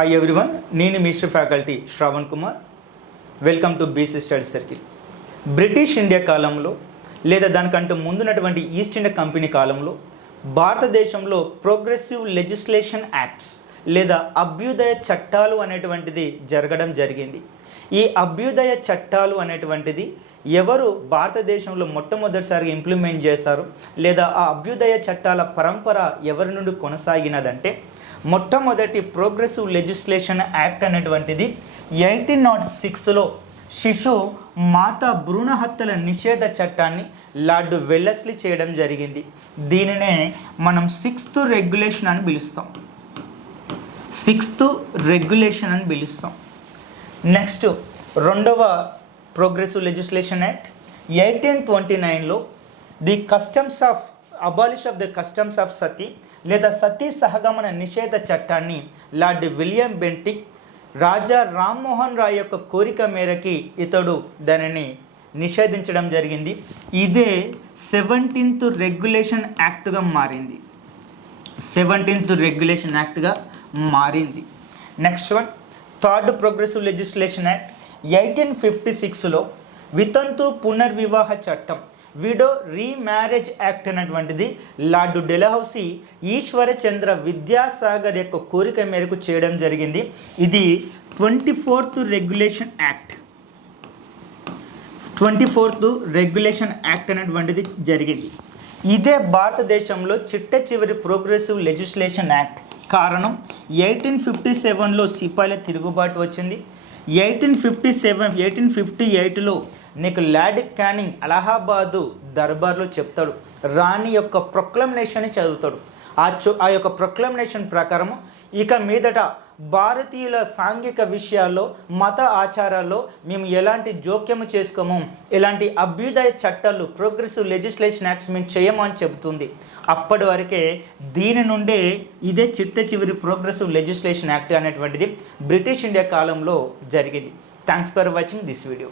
Hi everyone, నేను mister faculty Shravan Kumar. Welcome to BC study circle. British India కాలంలో లేదా దానికంటే ముందున్నటువంటి ఈస్ట్ ఇండియా కంపెనీ కాలంలో భారతదేశంలో ప్రోగ్రెసివ్ లెజిస్లేషన్ యాక్ట్స్ లేదా అభ్యుదయ చట్టాలు అనేటువంటిది జరగడం జరిగింది. ఈ అభ్యుదయ చట్టాలు అనేటువంటిది ఎవరు భారతదేశంలో మొట్టమొదటిసారిగా ఇంప్లిమెంట్ చేశారు లేదా ఆ అభ్యుదయ చట్టాల పరంపర ఎవరి నుండి కొనసాగినదంటే మొట్టమొదటి ప్రోగ్రెసివ్ లెజిస్లేషన్ యాక్ట్ అనేటువంటిది 1806లో శిశు మాతా భ్రూణ హత్యల నిషేధ చట్టాన్ని లార్డ్ వెల్లెస్లీ చేయడం జరిగింది. దీనినే మనం 6th రెగ్యులేషన్ అని పిలుస్తాం. 6th రెగ్యులేషన్ అని పిలుస్తాం. నెక్స్ట్ రెండవ ప్రోగ్రెసివ్ లెజిస్లేషన్ యాక్ట్ 1829లో the customs of abolish of the customs of sati లేదా సతీ సహగమన నిషేధ చట్టాన్ని Lord William Bentinck Raja Rammohan Roy యొక్క కోరిక మేరకి ఇతడు దానిని నిషేధించడం జరిగింది. ఇదే 17th రెగ్యులేషన్ యాక్ట్గా మారింది. 17th రెగ్యులేషన్ యాక్ట్గా మారింది. Next one third progressive legislation act 1856లో వితంతు పునర్వివాహ చట్టం విడో రీమ్యారేజ్ యాక్ట్ అనేటువంటిది లార్డ్ డెలహౌసీ ఈశ్వరచంద్ర విద్యాసాగర్ యొక్క కోరిక మేరకు చేయడం జరిగింది. ఇది 24th regulation act. 24th regulation act అనేటువంటిది జరిగింది. ఇదే భారతదేశంలో చిట్ట చివరి ప్రోగ్రెసివ్ లెజిస్లేషన్ యాక్ట్. కారణం 1857లో సిపాయిల తిరుగుబాటు వచ్చింది. 1858లో నీకు లార్డ్ క్యానింగ్ అలహాబాదు దర్బార్లో చెప్తాడు, రాణి యొక్క ప్రొక్లమేషన్ చదువుతాడు. ఆ యొక్క ప్రొక్లమేషన్ ప్రకారం ఇక మీదట భారతీయుల సాంఘిక విషయాల్లో మత ఆచారాల్లో మేము ఎలాంటి జోక్యము చేసుకోము, ఎలాంటి అభ్యుదయ చట్టాలు ప్రోగ్రెసివ్ లెజిస్లేషన్ యాక్ట్స్ మేము చేయము అని చెబుతుంది. అప్పటి వరకే దీని నుండే ఇదే చిట్ట చివరి ప్రోగ్రెసివ్ లెజిస్లేషన్ యాక్ట్ అనేటువంటిది బ్రిటిష్ ఇండియా కాలంలో జరిగింది. Thanks for watching this video.